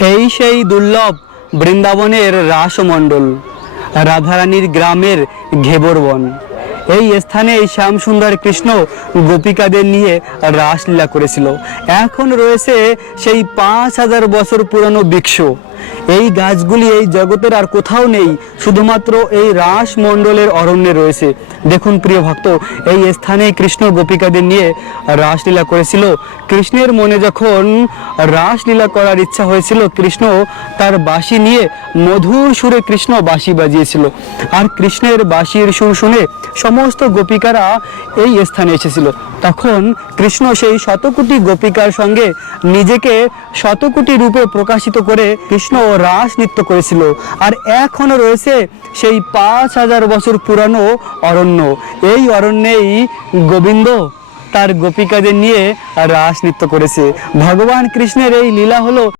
এই সেই দুর্লভ বৃন্দাবনের রাসমণ্ডল, রাধারানীর গ্রামের ঘেবরবন। এই স্থানে এই শ্যামসুন্দর কৃষ্ণ গোপিকাদের নিয়ে রাসলীলা করেছিল। এখন রয়েছে সেই 5000 বছর পুরানো বৃক্ষ। এই গাছগুলি এই জগতের আর কোথাও নেই, শুধুমাত্র এই রাসমণ্ডলের অরণ্যে রয়েছে। দেখুন প্রিয় ভক্ত, এই স্থানে কৃষ্ণ গোপিকাদের নিয়ে রাসলীলা করেছিল। কৃষ্ণের মনে যখন রাসলীলা করার ইচ্ছা হয়েছিল, কৃষ্ণ তার বাঁশি নিয়ে মধুর সুরে কৃষ্ণ বাঁশি বাজিয়েছিল। আর কৃষ্ণের বাঁশির সুর শুনে সমস্ত গোপিকারা এই স্থানে এসেছিল। তখন কৃষ্ণ সেই শতকোটি গোপিকার সঙ্গে নিজেকে শতকোটি রূপে প্রকাশিত করে কৃষ্ণ রাস নৃত্য করেছিল। আর এখনো রয়েছে সেই 5000 বছর পুরানো অরণ্য। এই অরণ্যেই গোবিন্দ তার গোপিকাদের নিয়ে রাস নৃত্য করেছে। ভগবান কৃষ্ণের এই লীলা হলো